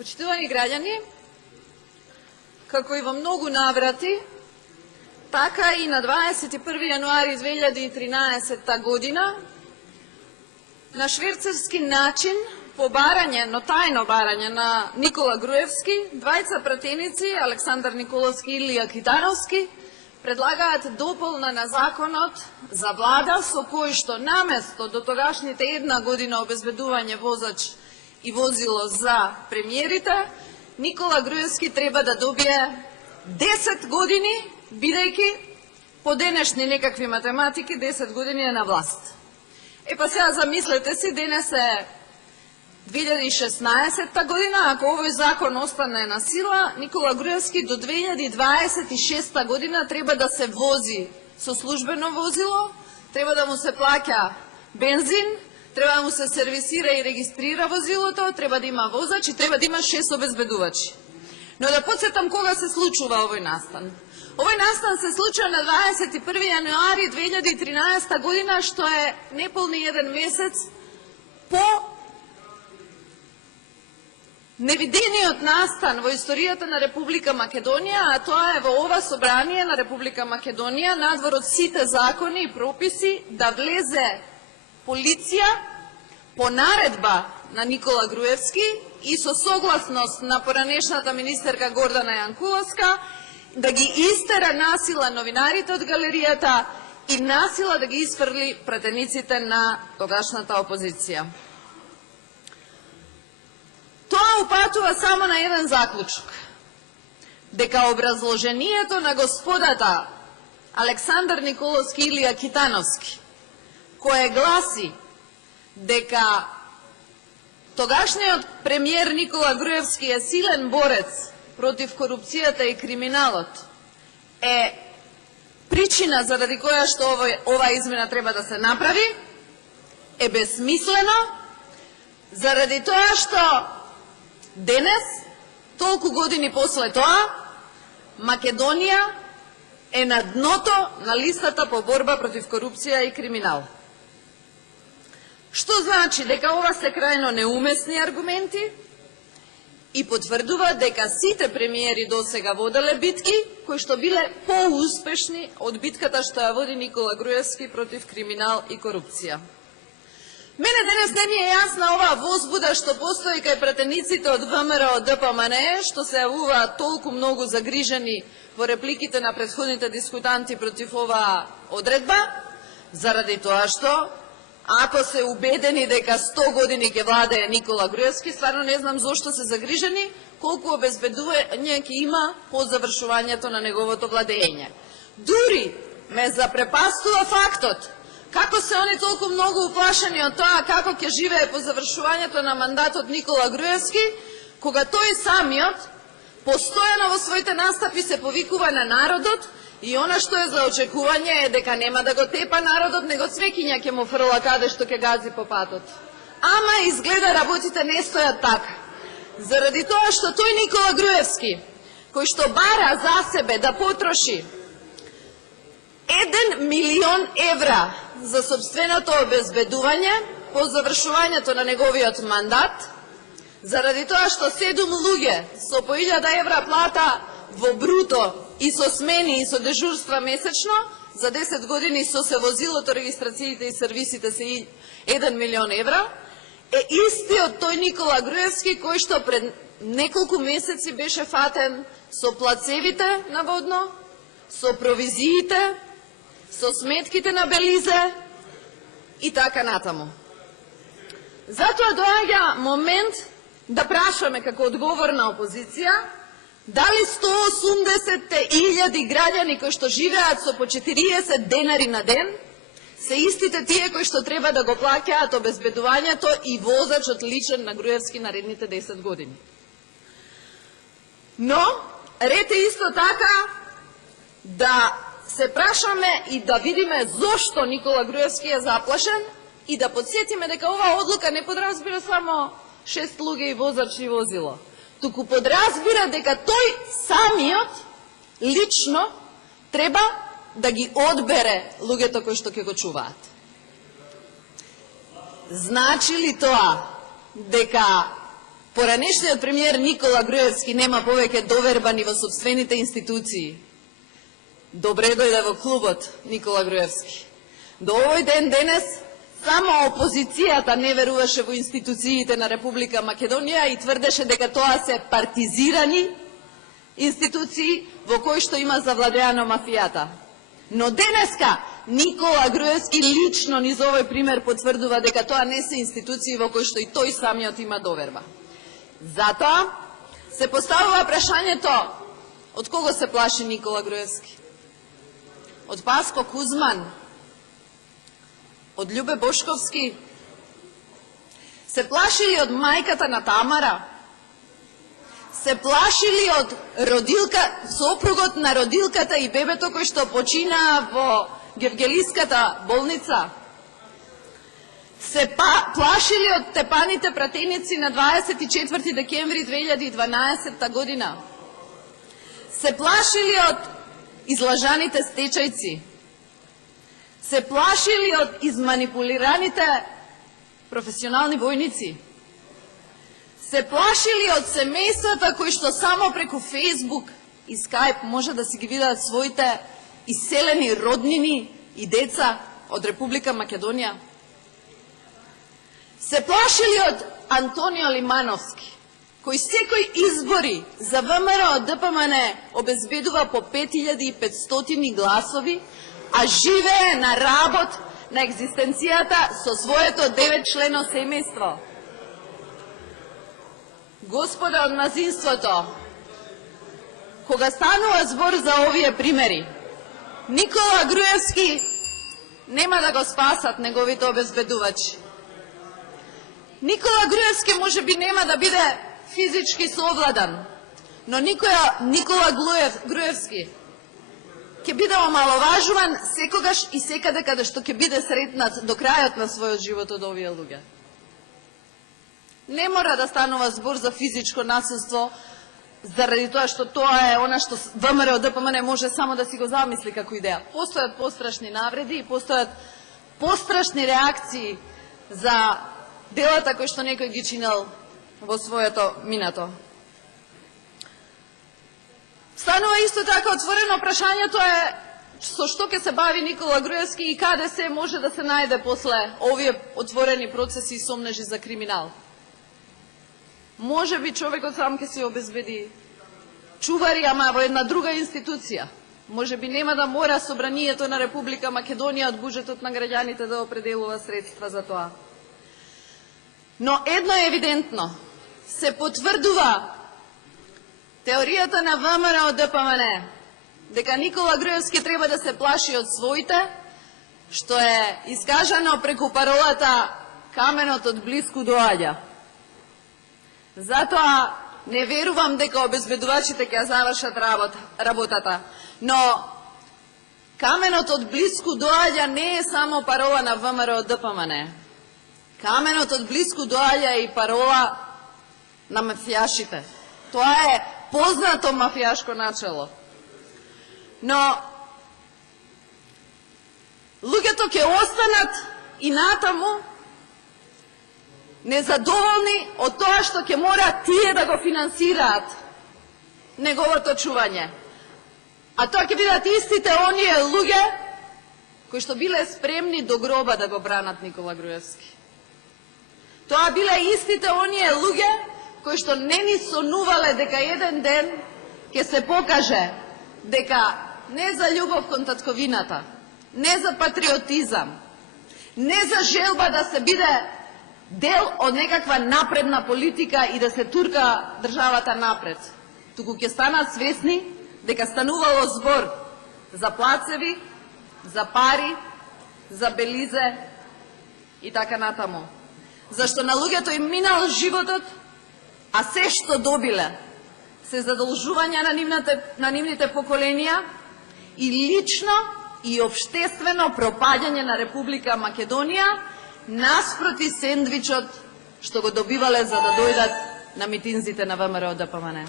Почитувани граѓани, како и во многу наврати, така и на 21. јануари 2013 година, на шверцарски начин, по барање, но тајно барање на Никола Груевски, двајца пратеници, Александар Николовски и Илија Китановски, предлагаат дополна на законот за влада, со кој што наместо до тогашните 1 година обезбедување возач и возило за премиерите, Никола Груевски треба да добие 10 години, бидејќи по денешни некакви математики 10 години е на власт. Па сега замислете си, денес е 2016 година, ако овој закон остане на сила, Никола Груевски до 2026 година треба да се вози со службено возило, треба да му се плаќа бензин, треба да му се сервисира и регистрира возилото, треба да има возач и треба да има 6 обезбедувачи. Но да подсетам кога се случува овој настан. Овој настан се случува на 21. јануари 2013 година, што е неполни 1 месец по невидениот настан во историјата на Република Македонија, а тоа е во ова собрание на Република Македонија, надвор од сите закони и прописи, да влезе полиција по наредба на Никола Груевски и со согласност на поранешната министерка Гордана Јанкуловска, да ги истера насила новинарите од галеријата и насила да ги изфрли пратениците на тогашната опозиција. Тоа упатува само на еден заклучок, дека образложението на господата Александар Николовски и Илија Китановски, кое гласи дека тогашниот премиер Никола Груевски е силен борец против корупцијата и криминалот, е причина заради која што ова измена треба да се направи, е безсмислено, заради тоа што денес, толку години после тоа, Македонија е на дното на листата по борба против корупција и криминал. Што значи дека ова се крајно неумесни аргументи и потврдува дека сите премиери досега воделе битки кои што биле поуспешни од битката што ја води Никола Груевски против криминал и корупција. Мене денес не ми е јасна оваа возбуда што постои кај пратениците од ВМРО ДПМНЕ, што се јавуваат толку многу загрижени во репликите на претходните дискутанти против оваа одредба, заради тоа што ако се убедени дека 100 години ќе владее Никола Груевски, стварно не знам зошто се загрижени, колку обезбедување ќе има по завршувањето на неговото владење. Дури ме запрепастува фактот како се они толку многу уплашени од тоа како ќе живее по завршувањето на мандатот Никола Груевски, кога тој самиот постојано во своите настапи се повикува на народот и она што е за очекување е дека нема да го тепа народот, него цвекиња ќе му фрла каде што ќе гази по патот. Ама изгледа работите не стојат така. Заради тоа што тој Никола Груевски, кој што бара за себе да потроши 1 милион евра за собственото обезбедување по завршувањето на неговиот мандат, заради тоа што 7 луѓе со по 1000 евра плата во бруто и со смени и со дежурства месечно, за 10 години со се возилото, регистрациите и сервисите се 1 милион евра, е истиот тој Никола Груевски кој што пред неколку месеци беше фатен со плацевите на водно, со провизиите, со сметките на Белизе и така натаму. Затоа доаѓа момент да прашаме како одговорна опозиција, дали 180.000 граѓани кои што живеат со по 40 денари на ден, се истите тие кои што треба да го плаќаат обезбедувањето и возачот личен на Груевски наредните 10 години. Но, ред е исто така да се прашаме и да видиме зошто Никола Груевски е заплашен и да подсетиме дека оваа одлука не подразбира само 6 луѓе и возач и возило, туку подразбира дека тој самиот лично треба да ги одбере луѓето кои што ќе го чуваат. Значи ли тоа дека Поранешниот премиер Никола Груевски нема повеќе доверба ни во собствените институции. Добре дојде во клубот, Никола Груевски. До овој ден денес само опозицијата не веруваше во институциите на Република Македонија и тврдеше дека тоа се партизирани институции во кои што има завладеано мафијата. Но денеска Никола Груевски лично низ овој пример потврдува дека тоа не се институции во кои што и тој самиот има доверба. Затоа се поставува прашањето од кого се плаши Никола Груевски? Од Паско Кузман? Од Љубе Бошковски? Се плаши ли од мајката на Тамара? Се плаши ли од сопругот на родилката и бебето кој што почина во Гевгелиската болница? Се плаши ли од тепаните пратеници на 24 декември 2012 година? Се плаши ли од излажаните стечајци? Се плаши ли од изманипулираните професионални војници? Се плаши ли од семејствата кои што само преку Фејсбук и Скајп може да си ги видат своите иселени роднини и деца од Република Македонија? Се плаши ли од Антонио Лимановски, кој секој избори за ВМРО ДПМН обезбедува по 5500 гласови, а живее на работ на екзистенцијата со своето 9-члено семејство? Господа од мнозинството, кога станува збор за овие примери, Никола Груевски нема да го спасат неговите обезбедувачи. Никола Груевски може би нема да биде физички совладан, но Никола Груевски ќе биде омаловажуван секогаш и секаде каде што ќе биде сретнат до крајот на својот живот од овие луѓе. Не мора да станува збор за физичко насилство, заради тоа што тоа е она што ВМРО ДПМН може само да си го замисли како идеја. Постојат пострашни навреди и постојат пострашни реакции за делата кои што некој ги чинел во своето минато. Станува исто така отворено прашањето е со што ќе се бави Никола Груевски и каде се може да се најде после овие отворени процеси и сомнежи за криминал. Може би човекот сам ќе се обезбеди чувари, ама во една друга институција. Може би нема да мора собранието на Република Македонија од буџетот на граѓаните да определува средства за тоа. Но едно е евидентно. Се потврдува теоријата на ВМРО ДПМН дека Никола Груевски треба да се плаши од своите, што е искажано преку паролата "Каменот од блиску доаѓа". Затоа не верувам дека обезбедувачите ќе завршат работата, но "Каменот од блиску доаѓа" не е само парола на ВМРО ДПМН. "Каменот од блиску доаѓа" е и парола на мафијашите. Тоа е познато мафијашко начело. Но луѓето ќе останат и натаму незадоволни од тоа што ќе мора тие да го финансираат неговото чување. А тоа ќе бидат истите оние луѓе кои што биле спремни до гроба да го бранат Никола Груевски. Тоа биле истите оние луѓе кои што не ни сонувале дека еден ден ќе се покаже дека не за љубов кон татковината, не за патриотизам, не за желба да се биде дел од некаква напредна политика и да се турка државата напред, туку ќе станат свесни дека станувало збор за плацеви, за пари, за белизе и така натаму. Зашто на луѓето им минал животот, а се што добиле се задолжувања на нивните поколенија и лично и општествено пропаѓање на Република Македонија наспроти сендвичот што го добивале за да дојдат на митинзите на ВМРО ДПМН.